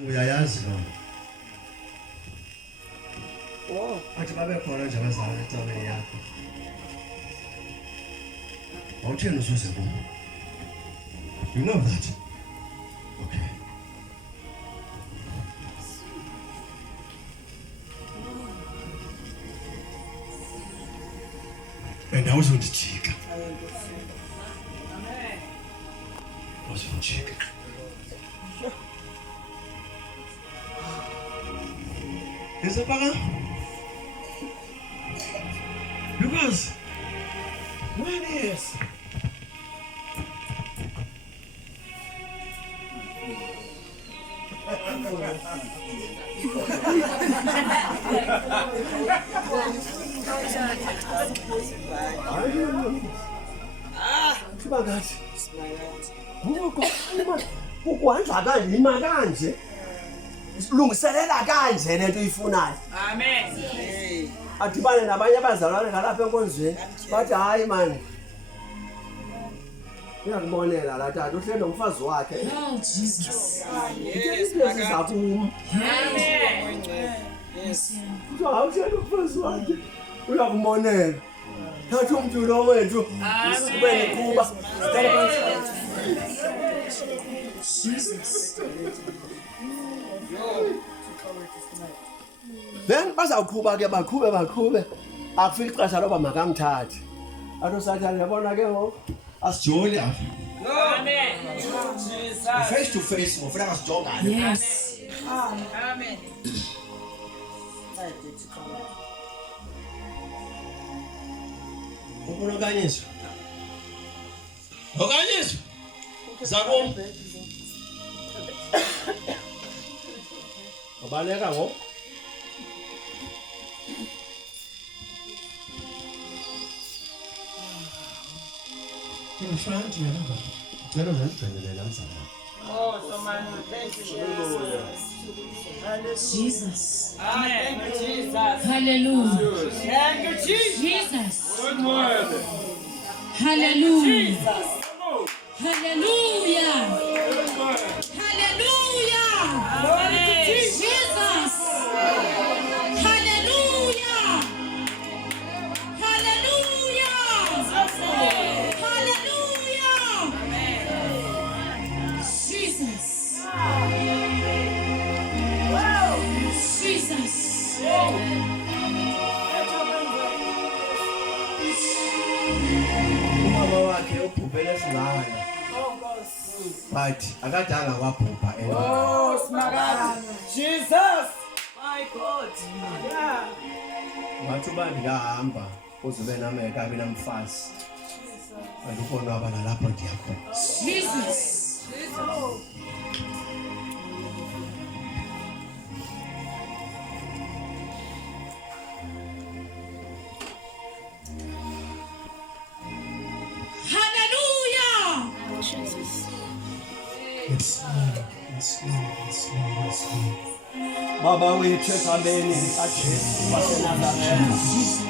Uyayazi lo. Athi babe khona nje abazali ecabeni yakho. Awutheni usuze kum. You know that? Okay. And awuzondijika. Amen. Awuzondijika. Is it better? Because when is ukwenza kanjima kanje lungiselela kanje lento uyifunayo. Amen. Adibane nabanye abazalwane ngalapha enkonzweni bathi hayi man uyakubonela la tata uhleli nomfazi wakhe. Oh Jesus. Yes. Amen. Yes. Uhleli nomfazi wakhe uyakumonela. Thatha umuntu lo wethu ube nekuba. Jesus. Then bazawuqhuba ke baqhube akufika ixesha loba makamthathe athi sathana yabona ke ngoku asijoli apha. Amen. Jesus. Face to face ngofuneka sijongane. Yes. Amen. Ukunganyiswa zakum Babaleka ngoku in front of you. Pero no entiende la danza. Oh, so man, thank you, Jesus. Amen. Thank you, Jesus. Hallelujah. Thank you, Jesus. Jesus. Good word. Hallelujah. Jesus. Hallelujah. Hallelujah. Hallelujah. Jesus. Hallelujah. Hallelujah. Hallelujah. Jesus. Jesus. Umama wakhe ubhubhele esilaya. But akadanga wabhubha ena. Oh, smakathi. Jesus. My God. Yeah. Wathi bani ngahamba uzube nami ekabe namfazi. Andikho naba nalapho ndiyakhona. Jesus. Hallelujah. Jesus. Yes. Baba wethu egameni likaJesu waseNazaretha.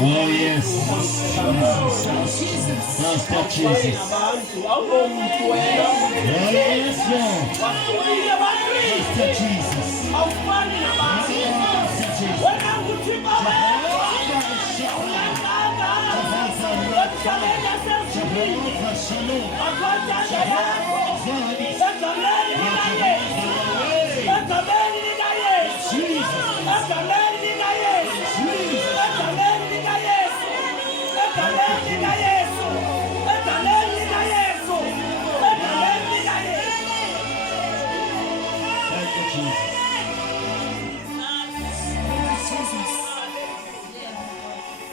Oh yes. Jesus. Master Jesus. Oh yes, Lord. Master Jesus.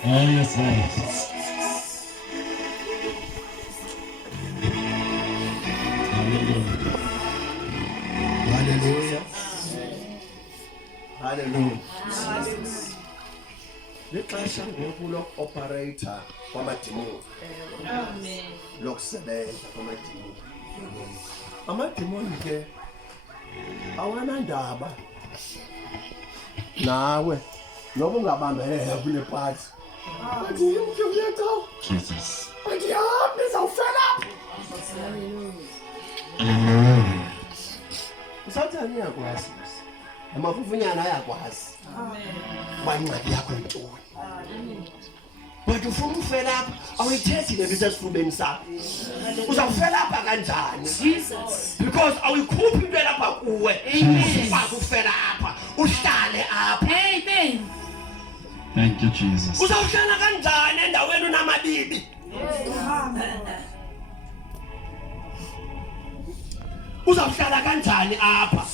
Oh yes, Lord. Hallelujah. Hallelujah. Lixesha ngoku lo-operator kwamadimoni. Amen. Lokusebenza kwamadimoni. Amadimoni ke awanandaba nawe noba ungabambelele kule party. Jesus. usathane uyakwazi amafufunyana ayakwazi bayingxaki yakho intoni but ufuna ufela lapha awuyithethi le nto esesifubeni sakho uzawufela lapha kanjani Jesus because awuyikhuphi into lapha kuwe ukwazi ufela lapha uhlale apha amen. Thank you, Jesus. Uzawuhlala kanjani endaweni unamabibi uzawuhlala kanjani apha